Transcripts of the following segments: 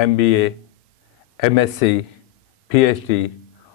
MBA, MSc, PhD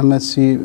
MSc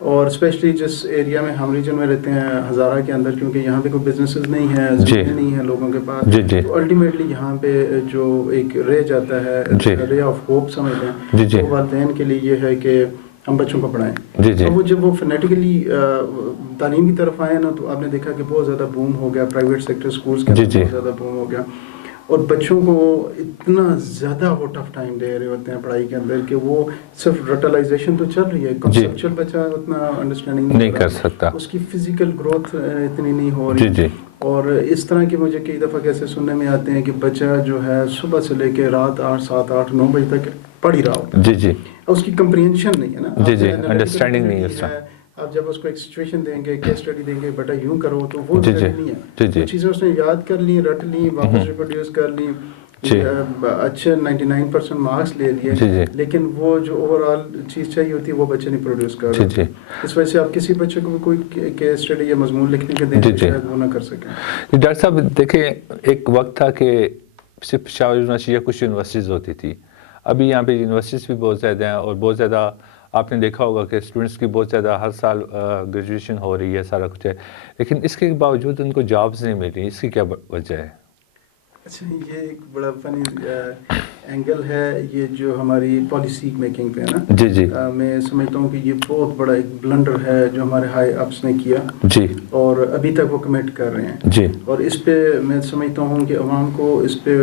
اور especially جس area میں ہم ریجن میں رہتے ہیں ہزارہ کے اندر, کیونکہ یہاں پہ کوئی بزنسز نہیں ہیں, زمینیں نہیں ہیں لوگوں کے پاس, تو الٹیمیٹلی یہاں پہ جو ایک رہ جاتا ہے, رے آف ہوپ سمجھتے ہیں, وہ والدین کے لیے یہ ہے کہ ہم بچوں کو پڑھائیں. اور وہ جب وہ فنیٹیکلی تعلیم کی طرف آئے نا, تو آپ نے دیکھا کہ بہت زیادہ بوم ہو گیا, پرائیویٹ سیکٹر اسکولس کے اندر بہت زیادہ بوم ہو گیا, اور بچوں کو اتنا زیادہ وہ ٹف ٹائم دے رہے ہوتے ہیں پڑھائی کے اندر کہ وہ صرف رٹلائزیشن تو چل رہی ہے, کنسیپچل بچہ اتنا انڈرسٹینڈنگ نہیں کر سکتا, اس کی فزیکل گروتھ اتنی نہیں ہو رہی. اور اس طرح کے مجھے کئی دفعہ کیسے سننے میں آتے ہیں کہ بچہ جو ہے صبح سے لے کے رات 8, 7, 8, 9 بجے تک پڑھ ہی رہا ہوتا ہے, اس کی کمپریہنشن نہیں ہے نا, انڈرسٹینڈنگ نہیں ہے. آپ جب اس کو ایک سچویشن دیں گے, کیس اسٹڈی دیں گے, بیٹا یوں کرو, تو وہ نہیں ہے, چیزیں اس نے یاد کر لی, رٹ لی, واپس ریپروڈیوس کر لی, اچھے 99% مارکس لے لیے, لیکن وہ جو اوور آل چیز چاہیے ہوتی ہے وہ بچے نہیں پروڈیوس کر رہے. اس وجہ سے آپ کسی بچے کو بھی کوئی کیس اسٹڈی یا مضمون لکھنے کے دیں شاید وہ نہ کر سکیں. ڈاکٹر صاحب دیکھیں, ایک وقت تھا کہ صرف پشاور یونیورسٹی یا کچھ یونیورسٹیز ہوتی تھی, ابھی یہاں پہ یونیورسٹیز بھی بہت زیادہ ہیں, اور بہت زیادہ آپ نے دیکھا ہوگا کہ اسٹوڈنٹس کی بہت زیادہ ہر سال گریجویشن ہو رہی ہے, سارا کچھ ہے, لیکن اس کے باوجود ان کو جابز نہیں مل رہی. اس کی کیا وجہ ہے؟ اچھا, یہ ایک بڑا فنی اینگل ہے, یہ جو ہماری پالیسی میکنگ پہ ہے نا, میں سمجھتا ہوں کہ یہ بہت بڑا ایک بلنڈر ہے جو ہمارے ہائی اپس نے کیا, اور ابھی تک وہ کمٹ کر رہے ہیں. اور اس پہ میں سمجھتا ہوں کہ عوام کو اس پہ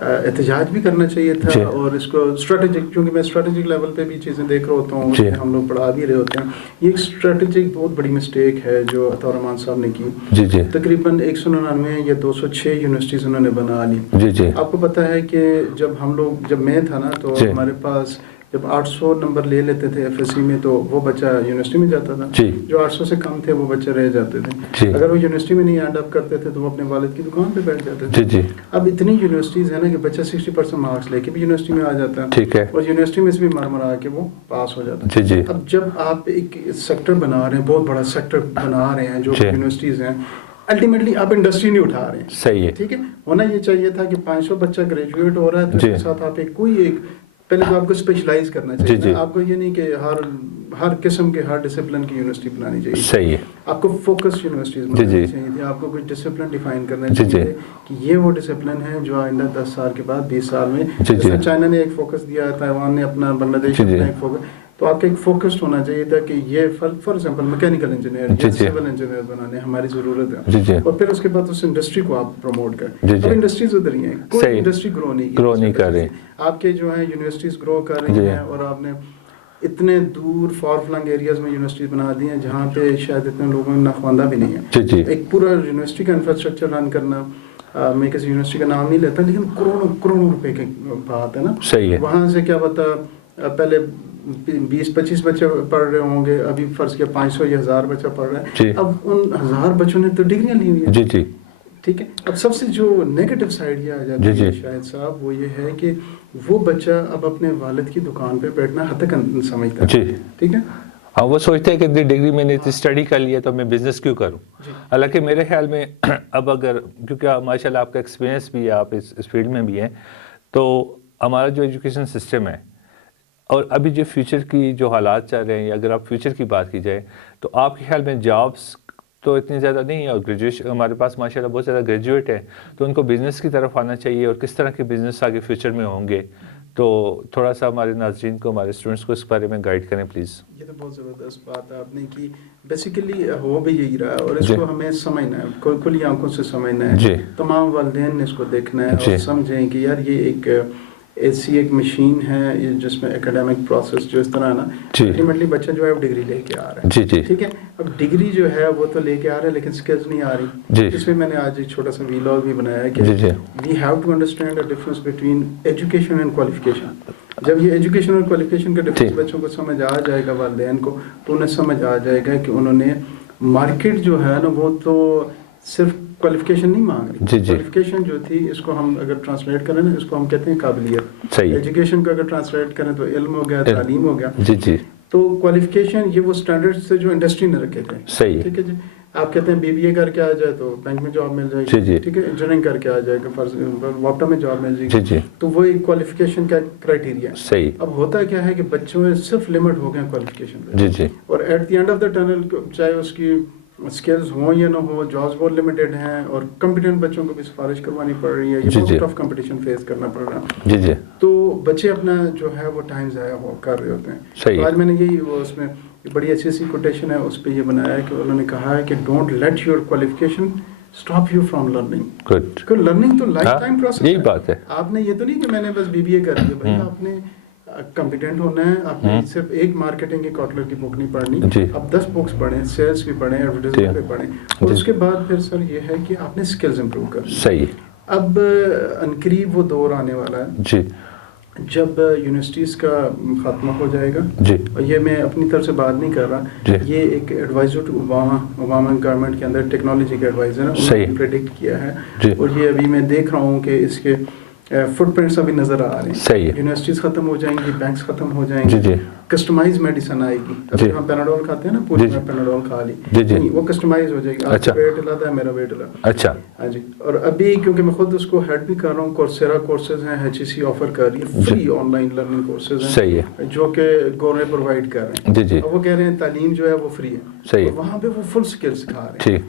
احتجاج بھی کرنا چاہیے تھا, اور اس کو اسٹریٹجک, کیونککہ میں اسٹریٹجک لیول پہ بھی چیزیں دیکھ رہا ہوتا ہوں, ہم لوگ پڑھا بھی رہے ہوتے ہیں. یہ ایک اسٹریٹجک بہت بڑی مسٹیک ہے جو عطا رحمان صاحب نے کی. تقریباً 199 یا 206 یونیورسٹیز انہوں نے بنا لی. آپ کو پتہ ہے کہ جب میں تھا نا, تو ہمارے پاس جب 800 نمبر لے لیتے تھے ایف ایس سی میں, تو وہ بچہ یونیورسٹی میں جاتا تھا. جو 800 سے کم تھے وہ بچے رہ جاتے تھے. اگر وہ یونیورسٹی میں نہیں اینڈ اپ کرتے تھے تو وہ اپنے والد کی دکان پہ بیٹھ جاتے تھے. اب اتنی یونیورسٹیز ہیں نا کہ بچہ 60% مارکس لے کے بھی یونیورسٹی میں آ جاتا ہے, اور یونیورسٹی میں سے بھی مر کے وہ پاس ہو جاتا ہے. اب جب آپ ایک سیکٹر بنا رہے ہیں, بہت بڑا سیکٹر بنا رہے ہیں جو یونیورسٹیز ہیں, الٹیمیٹلی آپ انڈسٹری نہیں اٹھا رہے ہیں. صحیح ہے, ٹھیک ہے, ہونا یہ چاہیے تھا کہ 500 بچہ گریجویٹ ہو رہا ہے, تو اس کے ساتھ آپ ایک پہلے تو آپ کو اسپیشلائز کرنا چاہیے. آپ کو یہ نہیں کہ ہر قسم کے ہر ڈسپلن کی یونیورسٹی بنانی چاہیے. صحیح ہے, آپ کو فوکس یونیورسٹیز بنانی چاہیے تھی. آپ کو کچھ ڈسپلن ڈیفائن کرنا چاہیے کہ یہ وہ ڈسپلن ہے جو آئندہ 10 سال کے بعد 20 سال میں, جیسے چائنا نے ایک فوکس دیا, تائیوان نے اپنا, بنگلہ دیش نے ایک فوکس, تو آپ کا ایک فوکسڈ ہونا چاہیے تھا کہ یہ فار ایگزامپل میکینیکل انجینئر یا سول انجینئر بنانے ہماری ضرورت ہے, اور پھر اس کے بعد اس انڈسٹری کو آپ پروموٹ کریں. اب انڈسٹریز ادھر ہی ہیں, کوئی انڈسٹری گرو نہیں کر رہی. آپ کے جو ہیں یونیورسٹیز گرو کر رہی ہیں, اور آپ نے اتنے دور فار فلنگ ایریاز میں یونیورسٹیز بنا دی ہیں جہاں پہ شاید اتنے لوگوں میں ناخواندہ بھی نہیں ہے. ایک پورا یونیورسٹی کا انفراسٹرکچر رن کرنا, میں کسی یونیورسٹی کا نام نہیں لیتا, لیکن کروڑوں روپے کی بات ہے نا. وہاں سے کیا پتا پہلے 20-25 بچے پڑھ رہے ہوں گے, ابھی فرض کیا 500 یا 1000 بچہ پڑھ رہا ہے, اب ان 1000 بچوں نے تو ڈگریاں لی ہوئی ہیں. ٹھیک ہے, اب سب سے جو نیگیٹو سائڈ یہ آ جاتی ہے شاید صاحب, وہ یہ ہے کہ وہ بچہ اب اپنے والد کی دکان پہ بیٹھنا حد تک سمجھتا ہے. ٹھیک ہے, ہاں, وہ سوچتے ہیں کہ اتنی ڈگری میں نے اسٹڈی کر لیا تو میں بزنس کیوں کروں. حالانکہ میرے خیال میں اب اگر, کیونکہ ماشاء اللہ آپ کا ایکسپیرینس بھی ہے, آپ اس فیلڈ میں بھی ہیں, تو ہمارا جو ایجوکیشن سسٹم ہے, اور ابھی جو فیوچر کی جو حالات چل رہے ہیں, اگر آپ فیوچر کی بات کی جائے تو آپ کے خیال میں جابس تو اتنی زیادہ نہیں ہے, اور گریجویشن ہمارے پاس ماشاء اللہ بہت زیادہ گریجویٹ ہے, تو ان کو بزنس کی طرف آنا چاہیے, اور کس طرح کے بزنس آگے فیوچر میں ہوں گے, تو تھوڑا سا ہمارے ناظرین کو, ہمارے اسٹوڈنٹس کو اس بارے میں گائیڈ کریں پلیز. یہ تو بہت زبردست بات آپ نے کی. بیسیکلی ہو بھی یہی رہا ہے, اور اس کو ہمیں سمجھنا ہے, کھلی آنکھوں سے سمجھنا ہے. تمام والدین نے اس کو دیکھنا ہے اور سمجھیں کہ یار یہ ایک ایسی ایک مشین ہے جس میں اکیڈمک پروسیس جو اس طرح نا, الٹیمیٹلی بچہ جو ہے وہ ڈگری لے کے آ رہا ہے. ٹھیک ہے, اب ڈگری جو ہے وہ تو لے کے آ رہا ہے, لیکن سکلز نہیں آ رہی. اس میں نے آج ایک چھوٹا سا ویلاگ بھی بنایا ہے کہ we have to understand the difference between education and qualification. جب یہ ایجوکیشن اور کوالیفیکیشن کا ڈفرنس بچوں کو سمجھ آ جائے گا, والدین کو, تو انہیں سمجھ آ جائے گا کہ انہوں نے مارکیٹ جو ہے نا وہ تو صرف کوالیفیکیشن نہیں مانگ رہی. کوالیفیکیشن جو تھی, اس کو ہم اگر ٹرانسلیٹ کریں نا, اس کو ہم کہتے ہیں قابلیت. ایجوکیشن کو اگر ٹرانسلیٹ کریں تو علم ہو گیا, تعلیم ہو گیا. تو کوالیفیکیشن یہ وہ اسٹینڈرڈ سے جو انڈسٹری نے رکھے تھے. ٹھیک ہے جی. آپ کہتے ہیں BBA کر کے آ جائے تو بینک میں جاب مل جائے گی, ٹھیک ہے, انجینئرنگ کر کے آ جائے گا, واپٹا میں جاب مل جائے گی, تو وہ ایک کوالیفیکیشن کا کرائٹیریا ہے. صحیح. اب ہوتا کیا ہے کہ بچوں میں صرف لمٹ ہو گئے کوالیفیکیشن پہ, اور at the end of the tunnel چاہے اس کی اسکلز ہوں یا نہ ہو, جابس بہت لمیٹیڈ ہیں, اور کمپیٹنٹ بچوں کو بھی سفارش کروانی پڑ رہی ہے, یہ بہت ٹف کمپٹیشن فیس کرنا پڑ رہا ہے. تو بچے اپنا جو ہے وہ ٹائم ضائع کر رہے ہوتے ہیں. تو آج میں نے یہی وہ اس میں بڑی اچھی سی کوٹیشن ہے, اس پہ یہ بنایا ہے کہ انہوں نے کہا ہے کہ don't let your qualification stop you from learning. Learning تو لائف ٹائم پروسیس ہے. یہی بات ہے. آپ نے یہ تو نہیں کہ میں نے بس BBA کر لیا, بھائی آپ نے کمپیٹنٹ ہونا ہے, آپ نے صرف ایک مارکیٹنگ کی کاٹلر کی بک نہیں پڑھنی, آپ 10 بکس پڑھیں, سیلس بھی پڑھیں, ایڈورٹائزمنٹ بھی پڑھیں, اور اس کے بعد پھر سر یہ ہے کہ آپ نے اسکلز امپروو کرنی. صحیح. اب عنقریب وہ دور آنے والا ہے جب یونیورسٹیز کا خاتمہ ہو جائے گا, اور یہ میں اپنی طرف سے بات نہیں کر رہا, یہ ایک ایڈوائزر ٹو اوباما گورنمنٹ کے اندر ٹیکنالوجی کا ایڈوائزر ہے, انہوں نے پریڈکٹ کیا ہے, اور یہ ابھی میں دیکھ رہا ہوں کہ اس کے فٹ پرنٹس ابھی نظر آ رہے ہیں. یونیورسٹیز ختم ہو جائیں گی, بینکس ختم ہو جائیں گے, کسٹمائز میڈیسن آئے گی. ابھی ہم پیناڈول کھاتے ہیں نا, پوری میں پیناڈول کھا لی, نہیں وہ کسٹمائز ہو جائے گی, آپ کا ویٹ الگ ہے, میرا ویٹ الگ. اچھا. ہاں جی. اور ابھی کیونکہ میں خود اس کو ہیڈ بھی کر رہا ہوں, کورسیرا کورسز ہیں, HEC آفر کر رہی ہے, free on line learning courses ہیں جو کہ گورنمنٹ پرووائڈ کر رہے ہیں. اور وہ کہہ رہے ہیں تعلیم جو ہے وہ فری ہے, وہاں پہ وہ فل اسکل سکھا رہے ہیں.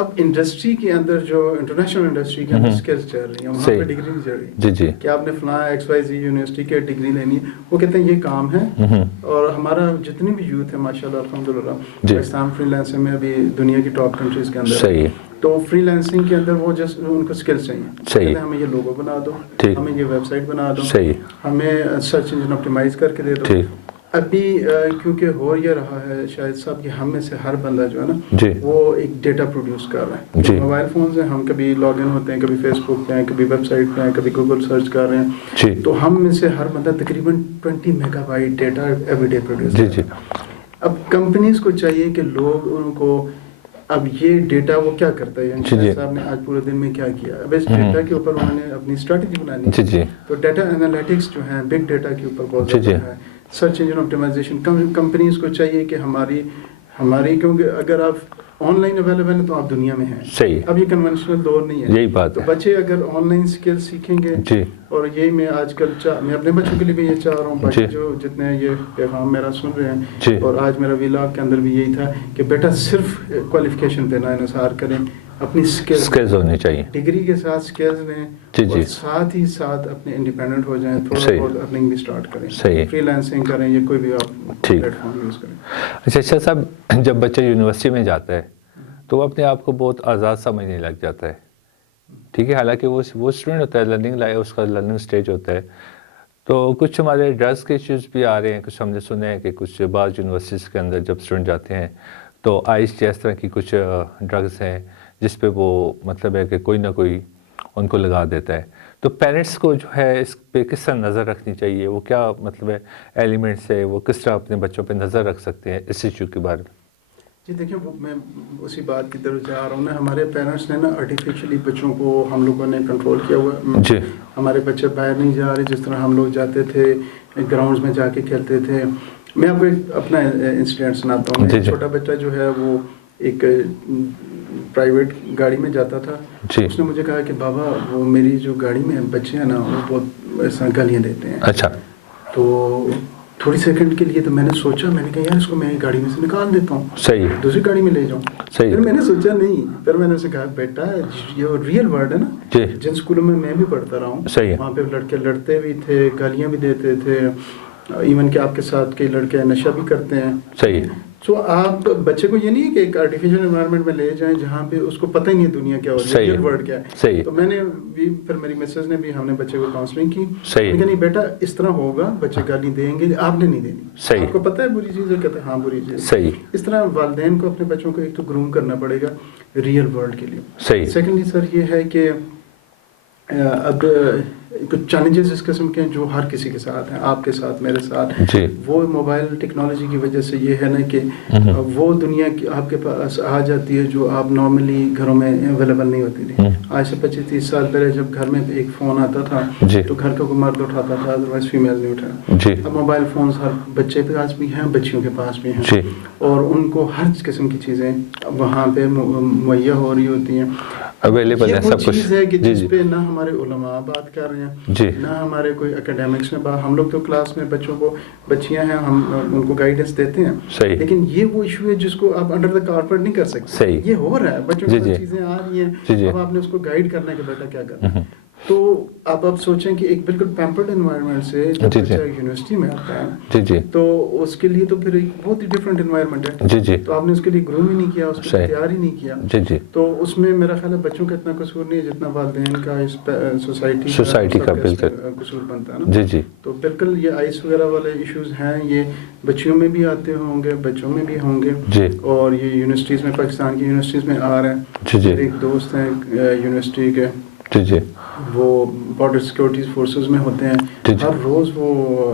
اب انڈسٹری کے اندر جو انٹرنیشنل انڈسٹری کے اندر اسکلز چل رہی ہیں, وہاں پہ ڈگری نہیں چل رہی کہ آپ نے فلاں XYZ یونیورسٹی کے ڈگری لینی ہے, وہ کہتے ہیں یہ کام ہے. اور ہمارا جتنی بھی یوتھ ہے ماشاء اللہ الحمدللہ, پاکستان فری لانسنگ میں ابھی دنیا کی ٹاپ کنٹریز کے اندر ہے, تو فری لانسنگ کے اندر وہ جس ان کو اسکلس چاہیے, ہمیں یہ لوگو بنا دو, ہمیں یہ ویب سائٹ بنا دو, ہمیں سرچ انجن آپٹیمائز کر کے دے دو. ابھی کیونکہ ہو یہ رہا ہے شاید صاحب کہ ہم میں سے ہر بندہ جو ہے نا وہ ایک ڈیٹا پروڈیوس کر رہا ہے. موبائل فونز ہیں, ہم کبھی لاگ ان ہوتے ہیں, کبھی فیس بک پہ ہیں, کبھی ویب سائٹ پہ ہیں, کبھی گوگل سرچ کر رہے ہیں, تو ہم میں سے ہر بندہ تقریباً 20 mega byte data every day produce کرتا ہے. اب کمپنیز کو چاہیے کہ لوگ ان کو, اب یہ ڈیٹا وہ کیا کرتا ہے, یعنی صاحب نے آج پورے دن میں کیا کیا, اب اس ڈیٹا کے اوپر انہوں نے اپنی اسٹریٹجی بنانی. تو ڈیٹا انالیٹکس جو ہے بگ ڈیٹا کے اوپر بہت زیادہ ہے, سرچ انجن آپٹیمائزیشن. کمپنیز کو چاہیے کہ ہماری کیونکہ اگر آپ آن لائن اویلیبل ہیں تو آپ دنیا میں ہیں. اب یہ کنونشنل دور نہیں ہے, یہی بات. تو بچے اگر آن لائن اسکل سیکھیں گے, اور یہی میں آج کل میں اپنے بچوں کے لیے بھی یہ چاہ رہا ہوں, باقی جو جتنے یہ پیغام میرا سن رہے ہیں, اور آج میرا ویلاگ کے اندر بھی یہی تھا کہ بیٹا صرف کوالیفیکیشن پہ نہ انحصار کریں, اپنی اسکلز ہونی چاہیے, ڈگری کے ساتھ اسکلز لیں, اور ساتھ ہی ساتھ اپنے انڈیپینڈنٹ ہو جائیں, تھوڑا بہت ارننگ بھی اسٹارٹ کریں, فری لانسنگ کریں, یا کوئی بھی آپ پلیٹ فارم یوز کریں. اچھا صاحب, جب بچہ یونیورسٹی میں جاتا ہے تو وہ اپنے آپ کو بہت آزاد سمجھنے لگ جاتا ہے, ٹھیک ہے, حالانکہ وہ اسٹوڈنٹ ہوتا ہے, لرننگ اس کا لرننگ اسٹیج ہوتا ہے. تو کچھ ہمارے ڈرگس کے ایشوز بھی آ رہے ہیں, کچھ ہم نے سنے ہیں کہ کچھ بعض یونیورسٹیز کے اندر جب اسٹوڈنٹ جاتے ہیں تو آئس کے اس طرح کی کچھ ڈرگس ہیں جس پہ وہ مطلب ہے کہ کوئی نہ کوئی ان کو لگا دیتا ہے. تو پیرنٹس کو جو ہے اس پہ کس طرح نظر رکھنی چاہیے, وہ کیا مطلب ہے ایلیمنٹس ہے, وہ کس طرح اپنے بچوں پہ نظر رکھ سکتے ہیں اس ایشو کے بارے میں؟ جی دیکھیں, میں اسی بات کی طرف جا رہا ہوں نا. ہمارے پیرنٹس نے نا آرٹیفیشلی بچوں کو ہم لوگوں نے کنٹرول کیا ہوا. ہمارے بچے باہر نہیں جا رہے جس طرح ہم لوگ جاتے تھے, گراؤنڈز میں جا کے کھیلتے تھے. میں آپ کو ایک اپنا انسیڈنٹ سناتا ہوں. ایک چھوٹا بچہ جو ہے وہ ایک پرائیویٹ گاڑی میں جاتا تھا. اس نے مجھے کہا کہ بابا وہ میری جو گاڑی میں بچے ہیں نا وہ بہت ایسا گالیاں دیتے ہیں. اچھا. تو تھوڑی سیکنڈ کے لیے تو میں نے سوچا, میں نے کہا یار اس کو میں گاڑی میں سے نکال دیتا ہوں, صحیح, دوسری گاڑی میں لے جاؤں. صحیح. پھر میں نے سوچا نہیں, پھر میں نے اسے کہا بیٹا یہ ریئل ورلڈ ہے نا, جن اسکولوں میں بھی پڑھتا رہا ہوں, وہاں پہ لڑکے لڑتے بھی تھے, گالیاں بھی دیتے تھے, ایون کہ آپ کے ساتھ کئی لڑکے نشہ بھی کرتے ہیں. صحیح. تو آپ بچے کو یہ نہیں ہے کہ ایک آرٹیفیشل انوائرمنٹ میں لے جائیں جہاں پہ اس کو پتہ ہی نہیں ہے دنیا کیا ہو رہی ہے, ریئل ورلڈ کیا ہے. تو میں نے بھی پھر میری مسز نے بھی, ہم نے بچے کو کاؤنسلنگ کی. میں کہا نہیں بیٹا اس طرح ہوگا, بچے گالی دیں گے, آپ نے نہیں دینی, آپ کو پتہ ہے بری چیز ہے, کہتے ہیں ہاں بری چیز. صحیح. اس طرح والدین کو اپنے بچوں کو ایک تو گروم کرنا پڑے گا ریئل ورلڈ کے لیے. صحیح. سیکنڈلی سر یہ ہے کہ اب کچھ چیلنجز اس قسم کے ہیں جو ہر کسی کے ساتھ ہیں، آپ کے ساتھ، میرے ساتھ. جی. وہ موبائل ٹیکنالوجی کی وجہ سے یہ ہے نا کہ وہ دنیا کی آپ کے پاس آ جاتی ہے جو آپ نارملی گھروں میں اویلیبل نہیں ہوتی تھی. آج سے 25-30 سال پہلے جب گھر میں ایک فون آتا تھا تو گھر کا کوئی مرد اٹھاتا تھا، ادروائز فیمیل نہیں اٹھایا. اب موبائل فونز ہر بچے کے پاس بھی ہیں، بچیوں کے پاس بھی ہیں، اور ان کو ہر قسم کی چیزیں وہاں پہ مہیا ہو رہی ہوتی ہیں، اویلیبل ہے. سب کچھ چیز ہے کہ جس پہ نہ ہمارے علماء بات کر رہے ہیں، نہ ہمارے کوئی اکیڈیمکس میں ہم لوگ تو کلاس میں بچوں کو، بچیاں ہیں، ہم ان کو گائیڈنس دیتے ہیں. لیکن یہ وہ ایشو ہے جس کو آپ انڈر دا کارپیٹ نہیں کر سکتے. یہ ہو رہا ہے، بچوں کے پاس چیزیں آ رہی ہیں، اب آپ نے اس کو گائیڈ کرنا ہے کہ بیٹا کیا کرنا ہے. تو اب آپ سوچیں کہ ایک بالکل پیمپرڈ انوائرمنٹ سے جب بچہ یونیورسٹی میں آتا ہے تو اس کے لیے تو پھر ایک بہت ہی ڈفرینٹ انوائرمنٹ ہے. تو آپ نے اس کے لیے گروم ہی نہیں کیا، اس کو تیار ہی نہیں کیا. تو اس میں میرا خیال ہے بچوں کا اتنا قصور نہیں ہے جتنا والدین کا، اس سوسائٹی کا قصور بنتا ہے نا. تو بالکل یہ آئس وغیرہ والے ایشوز ہیں، یہ بچیوں میں بھی آتے ہوں گے، بچوں میں بھی ہوں گے، اور یہ یونیورسٹیز میں، پاکستان کی یونیورسٹیز میں آ رہے ہیں. ایک دوست ہیں یونیورسٹی کے، وہ بارڈر سیکورٹی فورسز میں ہوتے ہیں. ہر روز وہ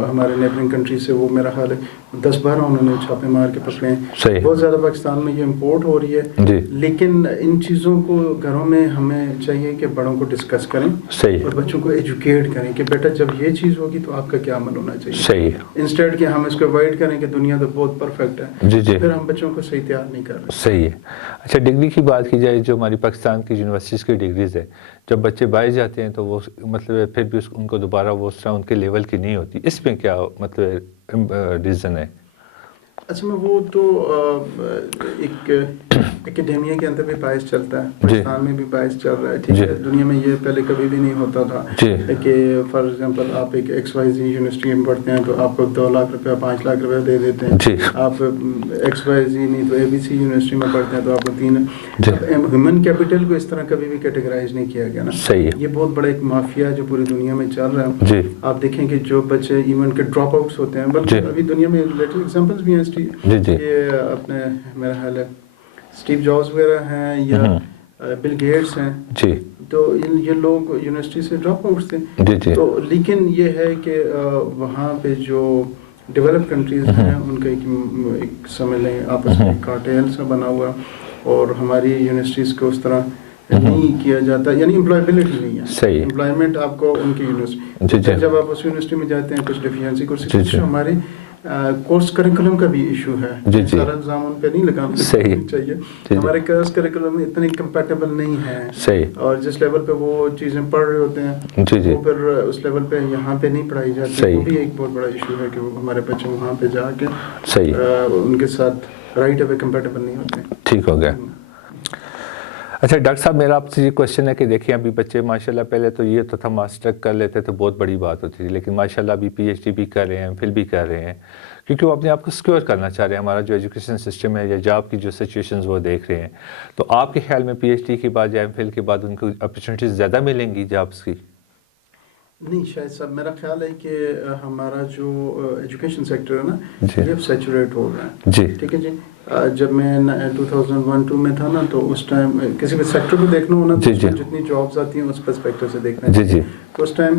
ہمارے نیبرنگ کنٹری سے، وہ میرا خیال ہے 10-12 انہوں نے چھاپے مار کے پکڑے ہیں. بہت زیادہ پاکستان میں یہ امپورٹ ہو رہی ہے. لیکن ان چیزوں کو گھروں میں ہمیں چاہیے کہ بڑوں کو ڈسکس کریں اور بچوں کو ایجوکیٹ کریں کہ بیٹا جب یہ چیز ہوگی تو آپ کا کیا عمل ہونا چاہیے. انسٹیڈ کہ ہم اس کو اوائڈ کریں کہ دنیا تو بہت پرفیکٹ ہے، پھر ہم بچوں کو صحیح تیار نہیں کر رہے. صحیح ہے. اچھا، ڈگری کی بات کی جائے، جو ہماری پاکستان کی یونیورسٹیز کی ڈگریز ہے، جب بچے باہر جاتے ہیں تو وہ مطلب پھر بھی ان کو دوبارہ وہ اس طرح ان کے لیول کی نہیں ہوتی. اس میں کیا مطلب ریزن ہے؟ اچھا، میں وہ تو ایک اکیڈیمیا کے اندر بھی باعث چلتا ہے، پاکستان میں بھی باعث چل رہا ہے. ٹھیک ہے، دنیا میں یہ پہلے کبھی بھی نہیں ہوتا تھا کہ فار ایگزامپل آپ ایک XYZ یونیورسٹی میں پڑھتے ہیں تو آپ کو 2 لاکھ روپیہ 5 لاکھ روپیہ دے دیتے ہیں. آپ XYZ نہیں تو ABC یونیورسٹی میں پڑھتے ہیں تو آپ کو 3. ہیومن کیپٹل کو اس طرح کبھی بھی کیٹیگرائز نہیں کیا گیا نا. یہ بہت بڑا ایک مافیا جو پوری دنیا میں چل رہا ہے. آپ دیکھیں کہ جو بچے ایون کے ڈراپ آؤٹس ہوتے ہیں، بلکہ ابھی دنیا میں لیٹر ایگزامپلس بھی ہیں. یہ اپنے میرا خیال ہے اسٹیو جابز وغیرہ ہیں یا بل گیٹس ہیں، تو یہ لوگ یونیورسٹی سے ڈراپ آؤٹس تھے. تو لیکن یہ ہے کہ وہاں پہ جو ڈیولپ کنٹریز ہیں ان کا ایک سمجھ لیں آپس میں کارٹیل سا بنا ہوا، اور ہماری یونیورسٹیز کو اس طرح نہیں کیا جاتا، یعنی امپلائبلٹی نہیں ہے. امپلائمنٹ آپ کو ان کی یونیورسٹی، جب آپ اس یونیورسٹی میں جاتے ہیں کچھ ڈیفیشنسی کچھ ہمارے کورس کریکولم کا بھی ایشو ہے. سارا الزام ان پہ نہیں لگانا چاہیے. ہمارے کورس کریکولم اتنے کمپیٹیبل نہیں ہیں، اور جس لیول پہ وہ چیزیں پڑھ رہے ہوتے ہیں وہ پھر اس لیول پہ یہاں پہ نہیں پڑھائی جاتی. وہ بھی ایک بہت بڑا ایشو ہے کہ ہمارے بچے وہاں پہ جا کے ان کے ساتھ رائٹ اوے کمپیٹیبل نہیں ہوتے. ٹھیک ہو گیا. اچھا ڈاکٹر صاحب، میرا آپ سے یہ کوشچن ہے کہ دیکھیں ابھی بچے ماشاءاللہ پہلے تو یہ تو تھا ماسٹر کر لیتے تو بہت بڑی بات ہوتی تھی، لیکن ماشاءاللہ ابھی PhD بھی کر رہے ہیں، پھر بھی کر رہے ہیں، کیونکہ وہ اپنے آپ کو سیکیور کرنا چاہ رہے ہیں. ہمارا جو ایجوکیشن سسٹم ہے یا جاب کی جو سچویشنز وہ دیکھ رہے ہیں. تو آپ کے خیال میں PhD کے بعد یا MPhil کے بعد ان کو اپرچونیٹیز زیادہ ملیں گی جابس کی؟ نہیں شاید صاحب، میرا خیال ہے کہ ہمارا جو ایجوکیشن سیکٹر ہے نا یہ اب سیچوریٹ ہو رہا ہے. ٹھیک ہے جی. جب میں 2001-2 میں تھا نا تو اس ٹائم کسی بھی سیکٹر کو دیکھنا ہونا تو جتنی جابس آتی ہیں اس پرسپیکٹو سے دیکھنا چاہیے. تو اس ٹائم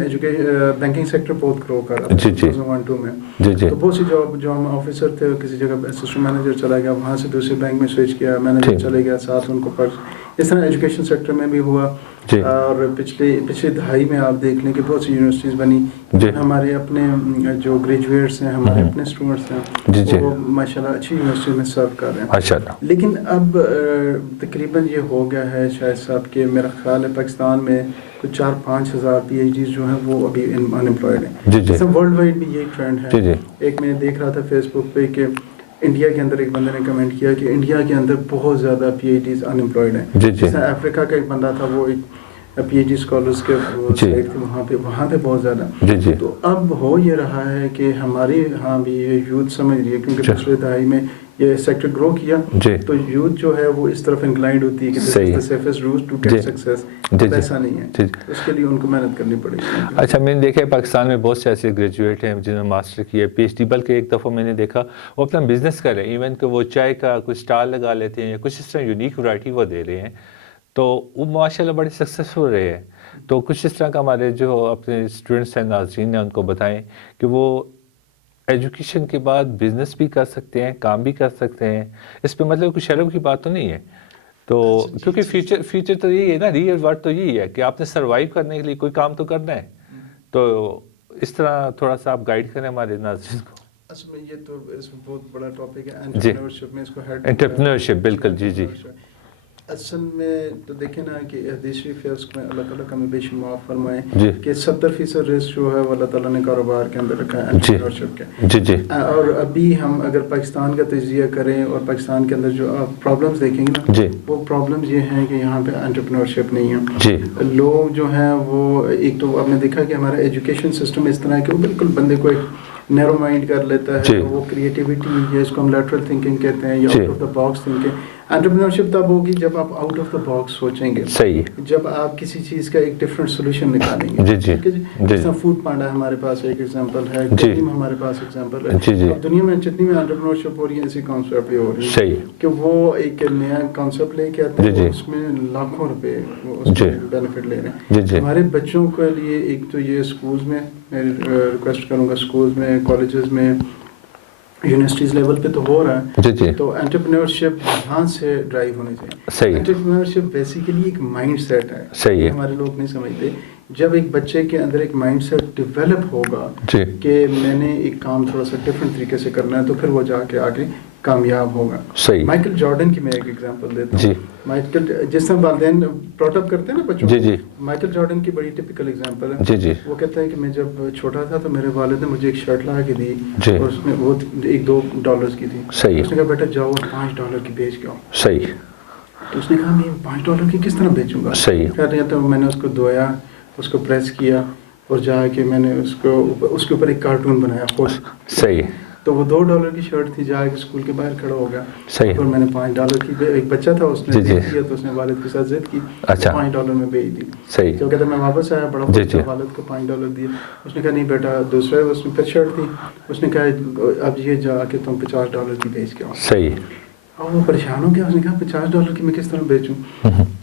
بینکنگ سیکٹر بہت گرو کر رہا تھا 2001-2 میں. تو بہت سی جاب جو ہم آفیسر تھے کسی جگہ اسسٹنٹ مینیجر چلا گیا، وہاں سے دوسرے بینک میں سوئچ کیا، مینیجر چلے گیا، ساتھ ان کو اس طرح ایجوکیشن سیکٹر میں بھی ہوا. اور پچھلی دہائی میں آپ دیکھ لیں کہ بہت سی یونیورسٹیز بنی. ہمارے اپنے جو گریجویٹس ہیں، ہمارے اپنے اسٹوڈنٹس ہیں، وہ ماشاءاللہ اچھی یونیورسٹی میں سرو کر رہے ہیں. لیکن اب تقریباً یہ ہو گیا ہے شاید صاحب کہ میرا خیال ہے پاکستان میں کچھ 4-5 ہزار PhDs جو ہیں وہ ابھی ان امپلائڈ ہیں. جیسے ورلڈ وائڈ بھی یہی ٹرینڈ ہے. ایک میں دیکھ رہا تھا فیس بک پہ کہ انڈیا کے اندر ایک بندے نے کمنٹ کیا کہ انڈیا کے اندر بہت زیادہ PhDs ان امپلائڈ ہیں. جیسے افریقہ کا ایک بندہ تھا، وہ ایک PhD اسکالرس کے سائٹ تھے وہاں پہ بہت زیادہ. تو اب ہو یہ رہا ہے کہ ہماری ہاں بھی یہ یوتھ سمجھ رہی ہے، کیونکہ پچھلے دہائی میں یہ سیکٹر گرو کیا تو یوتھ جو ہے وہ اس طرف انکلائنڈ ہوتی ہے کہ this is the safest route to get success. ایسا نہیں ہے، اس کے لیے ان کو محنت کرنی پڑے گی. اچھا، میں نے دیکھا ہے پاکستان میں بہت سے ایسے گریجویٹ ہیں جنہوں نے ماسٹر کیا، PhD، بلکہ ایک دفعہ میں نے دیکھا وہ اپنا بزنس کر رہے ہیں، ایون کہ وہ چائے کا کوئی اسٹال لگا لیتے ہیں یا کچھ اس طرح یونیک ورائٹی وہ دے رہے ہیں، تو وہ ماشاءاللہ بڑے سکسیسفل رہے ہیں. تو کچھ اس طرح کا ہمارے جو اپنے اسٹوڈنٹس ہیں ناظرین ہیں ان کو بتائیں کہ وہ ایجوکیشن کے بعد بزنس بھی کر سکتے ہیں, کام بھی کر سکتے ہیں. اس پہ مطلب کوئی شرم کی بات تو نہیں ہے, تو کیونکہ فیوچر تو یہی ہے نا, ریئل ورڈ تو یہی ہے کہ آپ نے سروائیو کرنے کے لیے کوئی کام تو کرنا ہے. تو اس طرح تھوڑا سا آپ گائیڈ کریں ہمارے ناظرین کو. اصل میں یہ تو اس میں بہت بڑا ٹاپک ہے جی, انٹرپرینورشپ میں اس کو ہیڈ انٹرپرینورشپ بالکل, جی جی. اصل میں تو دیکھیں نا کہ حدیث شریف ہے, اس میں اللہ تعالیٰ کا ہمیں بے شمار فرمائے جی کہ 70% رزق جو ہے وہ اللہ تعالیٰ نے کاروبار کے اندر رکھا ہے انٹرپرینورشپ کے. جی جی. اور ابھی ہم اگر پاکستان کا تجزیہ کریں اور پاکستان کے اندر جو آپ پرابلمس دیکھیں گے نا, جی وہ پرابلمس یہ ہیں کہ یہاں پہ انٹرپرینورشپ نہیں ہے. جی. لوگ جو ہیں وہ ایک تو آپ نے دیکھا کہ ہمارا ایجوکیشن سسٹم اس طرح ہے کہ وہ بالکل بندے کو ایک نیرو مائنڈ کر لیتا ہے. وہ کریٹیوٹی ہے, اس کو ہم لیٹرل تھنکنگ کہتے ہیں, یا out of the box thinking. Entrepreneurship تب ہوگی جب آپ آؤٹ آف دا باکس سوچیں گے, صحیح, جب آپ کسی چیز کا ایک ڈفرینٹ سولوشن نکالیں گے. جی جی. جس طرح فوڈ پانڈا ہمارے پاس ایک ایگزامپل ہے, ٹیم ہمارے پاس ایگزامپل ہے. جی جی. اب دنیا میں جتنی بھی انٹرپرینورشپ ہو رہی ہے اسی کانسیپٹ پہ ہو رہی ہے. صحیح, کہ وہ ایک نیا کانسیپٹ لے کے آتے ہیں, اس میں لاکھوں روپے اس میں بینیفٹ لے رہے ہیں. ہمارے بچوں کے لیے ایک تو یہ اسکولز میں میں ریکویسٹ کروں گا, اسکولز میں, کالجز میں, یونیورسٹیز لیول پہ تو ہو رہا ہے. جی جی. تو انٹرپرینورشپ یہاں سے ڈرائیو ہونی چاہیے. صحیح. انٹرپرینورشپ بیسیکلی ایک مائنڈ سیٹ ہے. صحیح ہے. ہمارے لوگ نہیں سمجھتے. جب ایک بچے کے اندر ایک مائنڈ سیٹ ڈیولپ ہوگا کہ میں نے ایک کام تھوڑا سا ڈفرینٹ طریقے سے کرنا ہے, تو پھر وہ جا کے آگے کامیاب ہوگا. صحیح. مائیکل جارڈن کی میں ایک ایگزامپل دیتا ہوں. جی. مائیکل, جس طرح والدین بروٹ اپ کرتے ہیں نا بچوں کو, جی جی, مائیکل جارڈن کی بڑی ٹپیکل ایگزامپل ہے. جی جی. وہ کہتا ہے کہ میں جب چھوٹا تھا تو میرے والد نے مجھے ایک شرٹ لا کے دی, جی, اور اس میں وہ $1-2 کی تھی. صحیح. اس نے کہا بیٹا جاؤ اور $5 کی بیچ کے آؤ. صحیح. تو اس نے کہا میں $5 کی کس طرح بیچوں گا. صحیح. کہتے ہیں تو میں نے اس کو دھویا, اس کو پریس کیا, اور جا کے میں نے اس کے اوپر ایک کارٹون بنایا خوش. صحیح. تو وہ $2 کی شرٹ تھی, جا کے اسکول کے باہر کھڑا ہو گیا. صحیح. اور میں نے $5 کی, ایک بچہ تھا اس نے دیکھ لیا, تو اس نے والد کے ساتھ ضد کی, $5 میں بیچ دی. صحیح. تو کہتا میں واپس آیا, بڑا خوش, والد کو $5 دیے. اس نے کہا نہیں بیٹا, دوسرا اس میں پھر شرٹ تھی, اس نے کہا اب یہ جا کے تم $50 کی بیچ کے آؤ. صحیح. اور وہ پریشان ہو گیا, اس نے کہا $50 کی میں کس طرح بیچوں.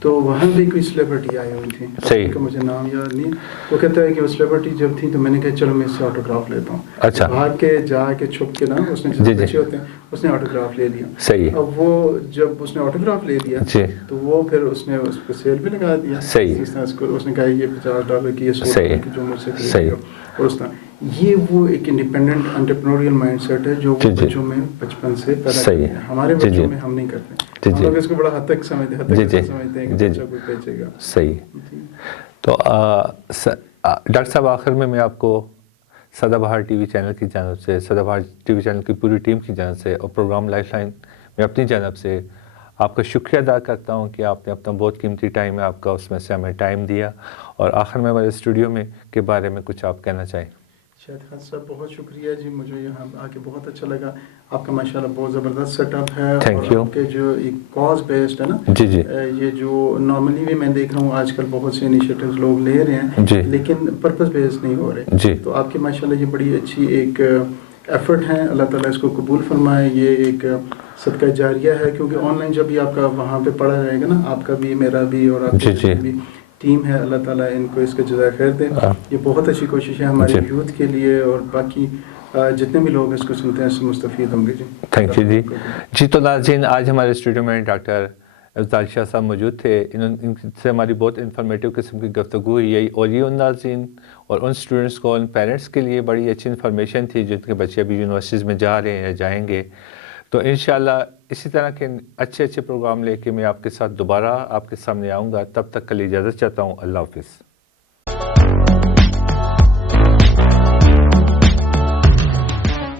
تو وہاں بھی کوئی سیلیبریٹی آئی ہوئی تھی, صحیح, کا مجھے نام یاد نہیں. وہ کہتا ہے کہ وہ سیلیبریٹی جب تھی تو میں نے کہا چلو میں اس سے آٹوگراف لیتا ہوں. اچھا. بھاگ کے جا کے چھپ کے نا, اس نے بچے ہوتے ہیں, اس نے آٹوگراف لے لیا. صحیح. اب وہ جب اس نے آٹوگراف لے لیا تو وہ پھر اس نے اس کو سیل بھی لگا دیا. صحیح. اس نے کہا یہ $50 کی, یہ $100 کی جو مجھ سے صحیح. اور اس طرح یہ وہ ایک انڈیپینڈنٹ انٹرپرینوریل مائنڈ سیٹ ہے جو وہ بچوں میں بچپن سے پیدا کرتے ہیں. ہمارے بچوں میں ہم نہیں کرتے, ہم لوگ اس کو بڑا حد تک سمجھتے ہیں کہ بچہ کوئی بیچے گا. صحیح. تو ڈاکٹر صاحب آخر میں آپ کو سدا بہار ٹی وی چینل کی جانب سے, سدا بہار ٹی وی چینل کی پوری ٹیم کی جانب سے, اور پروگرام لائف لائن میں اپنی جانب سے آپ کا شکریہ ادا کرتا ہوں کہ آپ نے اپنا بہت قیمتی ٹائم ہے آپ کا, اس میں سے ہمیں ٹائم دیا. اور آخر میں ہمارے اسٹوڈیو میں کے بارے میں کچھ آپ کہنا چاہیں. شاہد خان صاحب بہت شکریہ جی, مجھے یہاں آ کے بہت اچھا لگا. آپ کا ماشاءاللہ بہت زبردست سیٹ اپ ہے, اور آپ کے جو ایک کاز بیسڈ ہے نا, جی جی, یہ جو نارملی بھی میں دیکھ رہا ہوں آج کل بہت سے انیشیٹوز لوگ لے رہے ہیں, لیکن پرپز بیسڈ نہیں ہو رہے. تو آپ کی ماشاءاللہ یہ بڑی اچھی ایک ایفرٹ ہے, اللہ تعالیٰ اس کو قبول فرمائے. یہ ایک صدقہ جاریہ ہے, کیونکہ آن لائن جب بھی آپ کا وہاں پہ پڑھا جائے گا نا, آپ کا بھی, میرا بھی, اور آپ کی بھی ٹیم ہے, اللہ تعالیٰ ان کو اس کا جزائے خیر دے. یہ بہت اچھی کوشش ہے ہمارے یوتھ کے لیے, اور باقی جتنے بھی لوگ اس کو سنتے ہیں اس سے مستفید ہوں گے. جی تھینک یو جی. جی تو ناظرین, آج ہمارے اسٹوڈیو میں ڈاکٹر افضال شاہ صاحب موجود تھے. ان سے ہماری بہت انفارمیٹیو قسم کی گفتگو ہوئی ہے, اور یہ ان ناظرین اور ان اسٹوڈنٹس کو, ان پیرنٹس کے لیے بڑی اچھی انفارمیشن تھی جن کے بچے ابھی یونیورسٹیز میں جا رہے ہیں یا جائیں گے. تو انشاءاللہ اسی طرح کے اچھے پروگرام لے کے میں آپ کے ساتھ دوبارہ آپ کے سامنے آؤں گا. تب تک کے لیے اجازت چاہتا ہوں. اللہ حافظ.